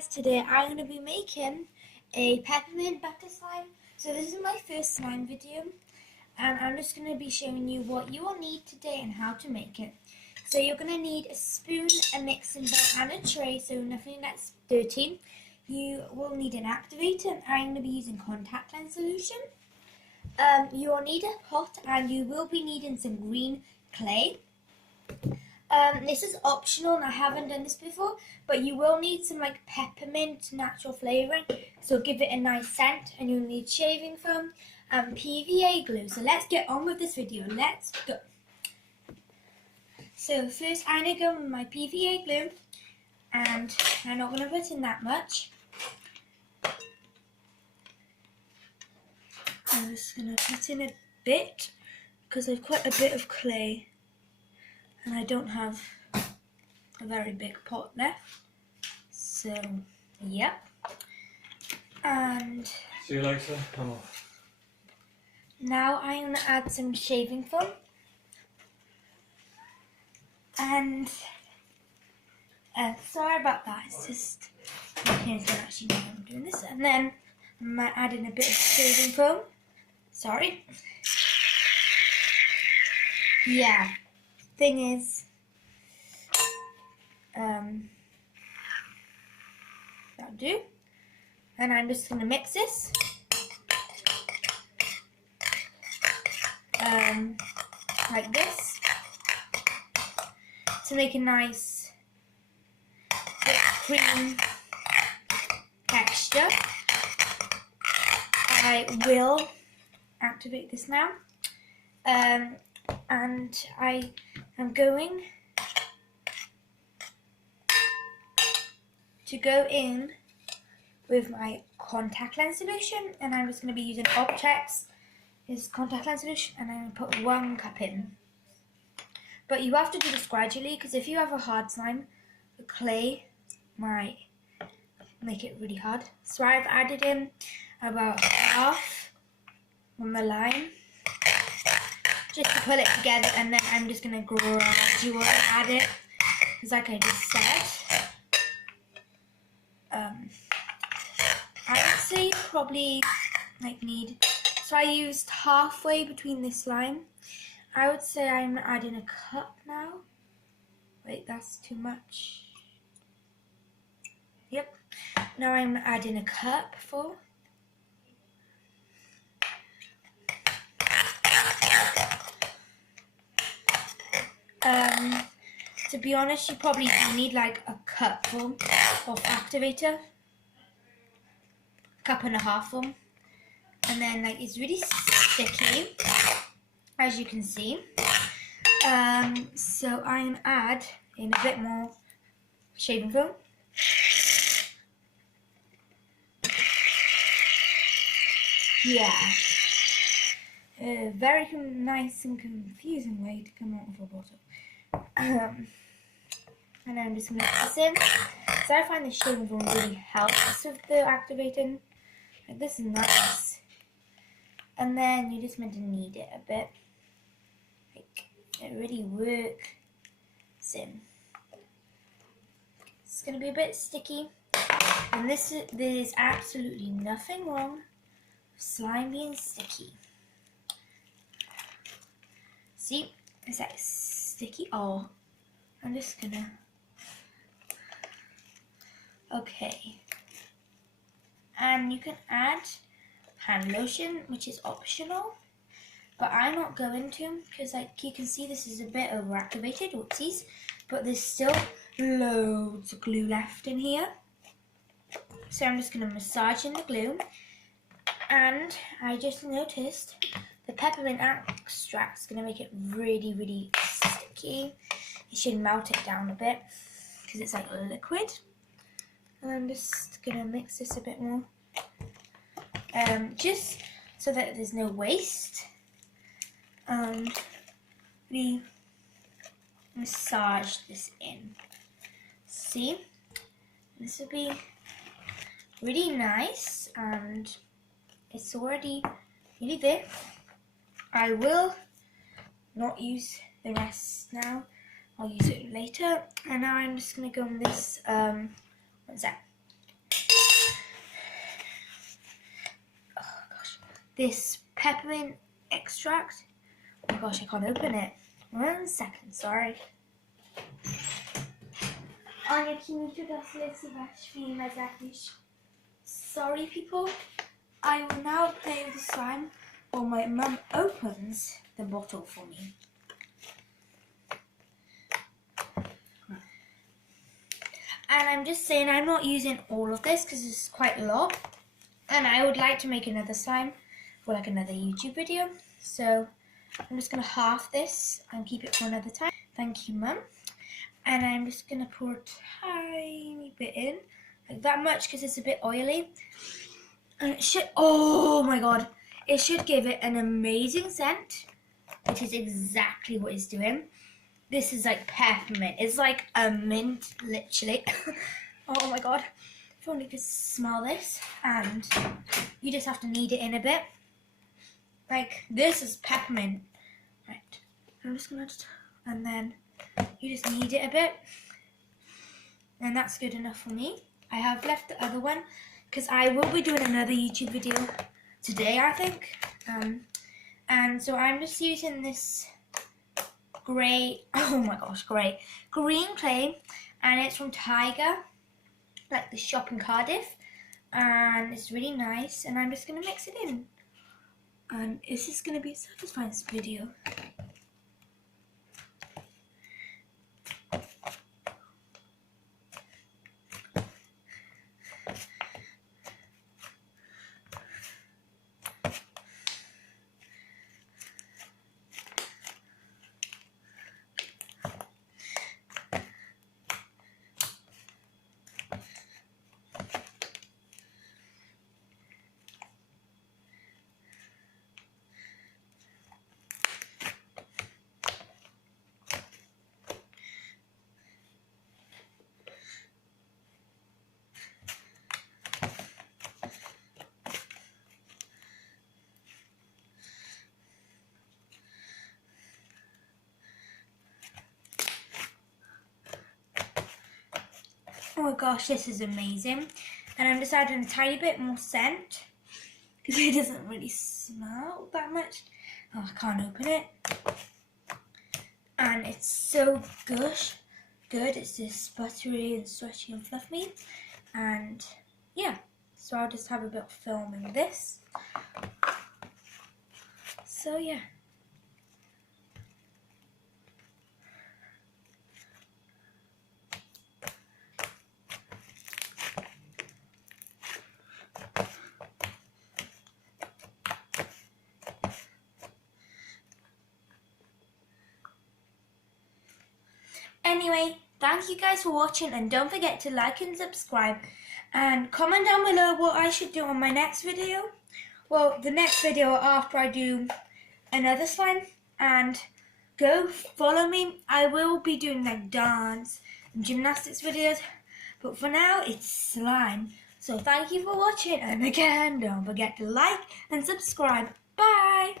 guys, today I'm going to be making a peppermint butter slime. So this is my first slime video and I'm just going to be showing you what you will need today and how to make it. So you're going to need a spoon, a mixing bowl and a tray, so nothing that's dirty. You will need an activator and I'm going to be using contact lens solution. You will need a pot and you will be needing some green clay. This is optional and I haven't done this before, but you will need some like peppermint natural flavouring, so give it a nice scent, and you'll need shaving foam and PVA glue. So let's get on with this video, let's go. So first I'm going to go with my PVA glue, and I'm not going to put in that much. I'm just going to put in a bit because I've quite a bit of clay. And I don't have a very big pot left, so yep. And see you later. Come on. Now I'm going to add some shaving foam, and sorry about that, it's just my parents don't actually know I'm doing this. And then I'm adding a bit of shaving foam. Sorry. Yeah. Thing is, that'll do, and I'm just going to mix this like this to make a nice whipped cream texture. I will activate this now. And I am going to go in with my contact lens solution, and I'm just going to be using Optrex contact lens solution, and I'm going to put 1 cup in. But you have to do this gradually, because if you have a hard slime, the clay might make it really hard. So I've added in about half on the line, just to put it together, and then I'm just going to gradually add it, because like I just said, I would say you probably need, so I used halfway between this slime. I would say I'm adding a cup now. Wait, that's too much. Yep, now I'm adding a cup full. To be honest, you probably do need like a cup full of activator, cup and a half full, and then like it's really sticky, as you can see. So I'm add in a bit more shaving foam. Yeah, a very nice and confusing way to come out of a bottle. And I'm just going to mix this in. So I find the shaving foam really helps with the activating. Like, this is nice. And then you just meant to knead it a bit. Like, it really works in. It's going to be a bit sticky. And there's absolutely nothing wrong with slime being sticky. See? It's like sticky. Oh, I'm just gonna. Okay. And you can add hand lotion, which is optional, but I'm not going to, because like you can see this is a bit overactivated, whoopsies, but there's still loads of glue left in here. So I'm just going to massage in the glue, and I just noticed the peppermint extract is going to make it really, really sticky. You should melt it down a bit, because it's like liquid. And I'm just going to mix this a bit more, just so that there's no waste. Really massage this in. See? This will be really nice, and it's already really there. I will not use the rest now. I'll use it later. And now I'm just going to go on this, what's that? this peppermint extract. Oh my gosh, I can't open it. 1 second, sorry. Ale kimitu das lecywać filmy jakiś. Sorry people, I will now play with the slime while my mum opens the bottle for me. And I'm just saying I'm not using all of this because it's quite a lot. And I would like to make another slime for like another YouTube video. So I'm just going to half this and keep it for another time. Thank you, Mum. And I'm just going to pour a tiny bit in. Like that much because it's a bit oily. And it should, oh my god, it should give it an amazing scent. Which is exactly what it's doing. This is like peppermint. It's like a mint, literally. Oh my god. If you only could smell this. And you just have to knead it in a bit. Like, this is peppermint. Right. I'm just going to... And then you just knead it a bit. And that's good enough for me. I have left the other one. Because I will be doing another YouTube video today, I think. And so I'm just using this... grey, oh my gosh, green clay, and it's from Tiger, like the shop in Cardiff, and it's really nice. And I'm just gonna mix it in, and this is gonna be a satisfying video. Oh my gosh, this is amazing. And I'm just adding a tiny bit more scent because it doesn't really smell that much. Oh, I can't open it. And it's so good. It's just buttery and stretchy and fluffy. And yeah, so I'll just have a bit of filming this. So yeah. Anyway, thank you guys for watching, and don't forget to like and subscribe, and comment down below what I should do on my next video. Well, the next video after I do another slime, and go follow me. I will be doing like dance and gymnastics videos, but for now it's slime. So thank you for watching, and again, don't forget to like and subscribe. Bye!